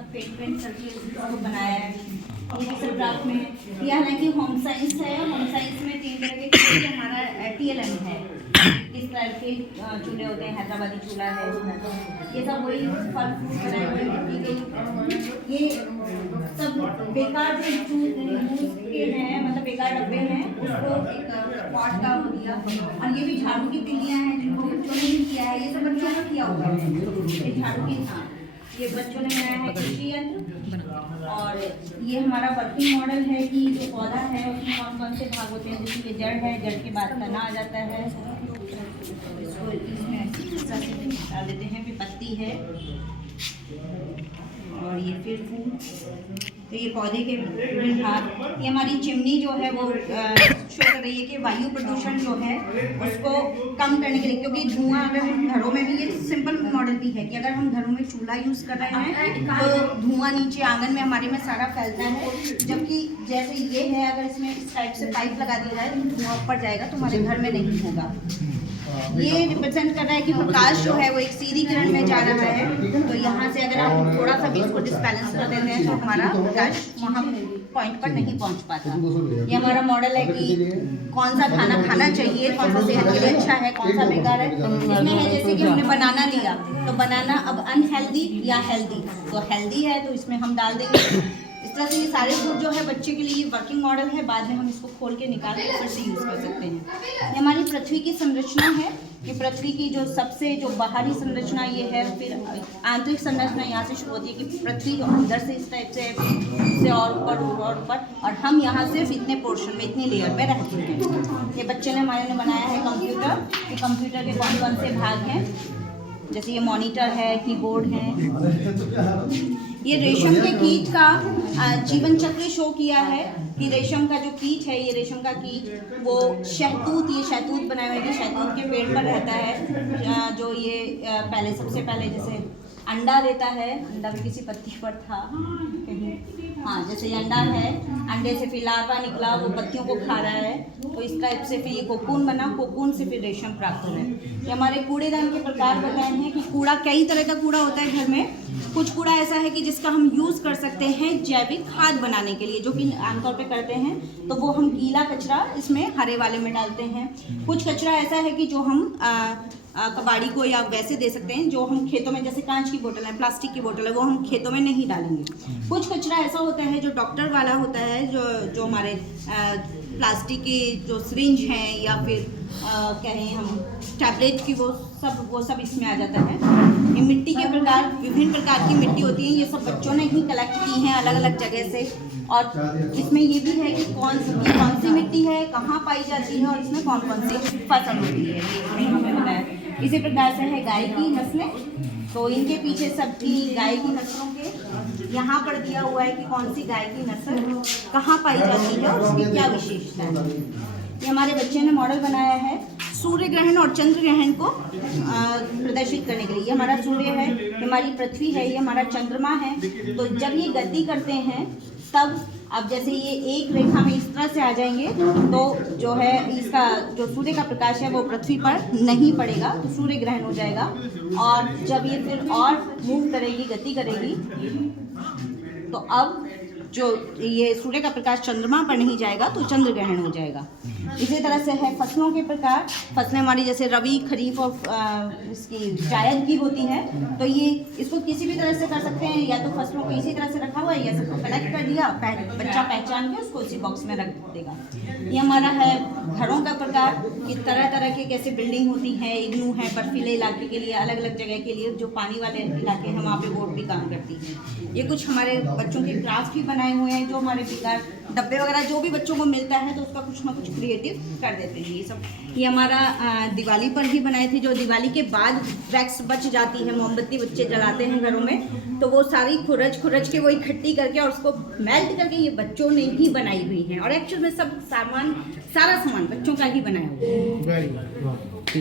मतलब पेंट करके इसको बनाया है। ये भी सब रात में यह हालांकि होम साइंस है। होम साइंस में 3 तरह के हमारा TLM है। इस तरह के चूल्हे होते हैं, हैदराबादी चूल्हा है, ये सब वही फल फ्रूट बनाए हुए। ये सब बेकार जो यूज के हैं, मतलब बेकार डब्बे हैं, उसको एक पॉट का हो दिया। और ये भी झाड़ू की तिल्लियाँ हैं जिनको बच्चों ने भी किया है। ये सब बच्चों ने किया हुआ है। ये झाड़ू की, हाँ, ये बच्चों ने बनाया है कृषि यंत्र। और ये हमारा वर्किंग मॉडल है कि जो पौधा है उसमें कौन कौन से भाग होते हैं। जैसे कि जड़ है, जड़ के बाद तना आ जाता है, इसको इसमें डाल देते हैं। फिर पत्ती है और ये फिर फूल। तो ये पौधे के विभिन्न भाग। ये हमारी चिमनी जो है वो शो कर रही है कि वायु प्रदूषण जो है उसको कम करने के लिए, क्योंकि धुआं अगर हम घरों में भी, ये सिंपल मॉडल भी है कि अगर हम घरों में चूल्हा यूज़ कर रहे हैं तो धुआं नीचे आंगन में हमारे में सारा फैलता है। जबकि जैसे ये है, अगर इसमें इस टाइप से पाइप लगा दिया जाए तो धुआं ऊपर जाएगा तो हमारे घर में नहीं होगा। ये रिप्रेजेंट कर रहा है कि प्रकाश जो है वो एक सीधी किरण में जा रहा है। तो यहाँ से अगर आप थोड़ा सा भी इसको डिस्बैलेंस कर देते हैं तो हमारा प्रकाश वहाँ पॉइंट पर नहीं पहुँच पाता। ये हमारा मॉडल है कि कौन सा खाना खाना चाहिए, कौन सा सेहत के लिए अच्छा है, कौन सा बेकार है। इसमें है जैसे कि हमने बनाना लिया तो बनाना अब अनहेल्दी या हेल्दी, तो हेल्दी है तो इसमें हम डाल देंगे। इस तरह से ये सारे फूड जो है बच्चे के लिए वर्किंग मॉडल है। बाद में हम इसको खोल के निकाल के फिर से यूज़ कर सकते हैं। ये हमारी पृथ्वी की संरचना है कि पृथ्वी की जो सबसे जो बाहरी संरचना ये है, फिर आंतरिक संरचना यहाँ से शुरू होती है कि पृथ्वी जो अंदर से इस टाइप से और ऊपर और ऊपर, और हम यहाँ सिर्फ इतने पोर्शन में, इतनी लेयर में रहते हैं। ये बच्चे ने हमारे ने बनाया है कंप्यूटर, कि कंप्यूटर के कौन कौन से भाग हैं। जैसे ये मॉनिटर है, कीबोर्ड है। ये रेशम के कीट का जीवन चक्र शो किया है कि रेशम का जो कीट है, ये रेशम का कीट वो शहतूत, ये शहतूत बनाए हुए हैं। शहतूत के पेड़ पर रहता है, जो ये पहले सबसे पहले जैसे अंडा देता है। अंडा भी किसी पत्ती पर था कहीं, हाँ, जैसे ये अंडा है, अंडे से फिर लार्वा निकला, वो पत्तियों को खा रहा है। तो इस टाइप से फिर ये कोकून बना, कोकून से फिर रेशम प्राप्त हुआ है। ये हमारे कूड़ेदान के प्रकार बताए हैं कि कूड़ा कई तरह का कूड़ा होता है घर में। कुछ कूड़ा ऐसा है कि जिसका हम यूज़ कर सकते हैं जैविक खाद बनाने के लिए, जो कि आमतौर पे करते हैं। तो वो हम गीला कचरा इसमें हरे वाले में डालते हैं। कुछ कचरा ऐसा है कि जो हम कबाड़ी को या वैसे दे सकते हैं, जो हम खेतों में, जैसे कांच की बोतल है, प्लास्टिक की बोतल है, वो हम खेतों में नहीं डालेंगे। कुछ कचरा ऐसा होता है जो डॉक्टर वाला होता है, जो हमारे प्लास्टिक की जो सिरिंज हैं या फिर कहें हम टैबलेट की, वो सब इसमें आ जाता है। ये मिट्टी के प्रकार, विभिन्न प्रकार की मिट्टी होती है। ये सब बच्चों ने ही कलेक्ट की हैं अलग अलग जगह से। और इसमें ये भी है कि कौन सी मिट्टी है, कहाँ पाई जाती है, और इसमें कौन कौन सी फसल होती है, ये हमें बताया। इसी प्रकार से है गाय की नस्लें। तो इनके पीछे सबकी गाय की नस्लों के यहाँ पर दिया हुआ है कि कौन सी गाय की नस्ल कहाँ पाई जाती है और उसकी क्या विशेषता है। ये हमारे बच्चे ने मॉडल बनाया है सूर्य ग्रहण और चंद्र ग्रहण को प्रदर्शित करने के लिए। ये हमारा सूर्य है, हमारी पृथ्वी है, ये हमारा चंद्रमा है। तो जब ये गति करते हैं तब, अब जैसे ये एक रेखा में इस तरह से आ जाएंगे तो जो है इसका जो सूर्य का प्रकाश है वो पृथ्वी पर नहीं पड़ेगा, तो सूर्य ग्रहण हो जाएगा। और जब ये फिर और मूव करेगी, गति करेगी, तो अब जो ये सूर्य का प्रकाश चंद्रमा पर नहीं जाएगा तो चंद्र ग्रहण हो जाएगा। इसी तरह से है फसलों के प्रकार। फसलें हमारी जैसे रबी, खरीफ और इसकी जायद की होती है। तो ये इसको किसी भी तरह से कर सकते हैं, या तो फसलों को इसी तरह से रखा हुआ है, या सबको कलेक्ट कर दिया, बच्चा पहचान के उसको उसी बॉक्स में रख देगा। ये हमारा है घरों का प्रकार कि तरह तरह के कैसे बिल्डिंग होती हैं। इग्नू है बर्फीले इलाके के लिए, अलग अलग जगह के लिए, जो पानी वाले इलाके हैं वहाँ पे बोट भी काम करती है। ये कुछ हमारे बच्चों के क्राफ्ट भी बनाए हुए हैं, जो हमारे बेकार डब्बे वगैरह जो भी बच्चों को मिलता है तो उसका कुछ ना कुछ क्रिएटिव कर देते हैं। ये सब ये हमारा दिवाली पर ही बनाए थे, जो दिवाली के बाद वैक्स बच जाती है, मोमबत्ती बच्चे जलाते हैं घरों में, तो वो सारी खुरच के वो इकट्ठी करके और उसको मेल्ट करके ये बच्चों ने ही बनाई हुई है। और एक्चुअल में सब सारा सामान बच्चों का ही बनाया हुआ है।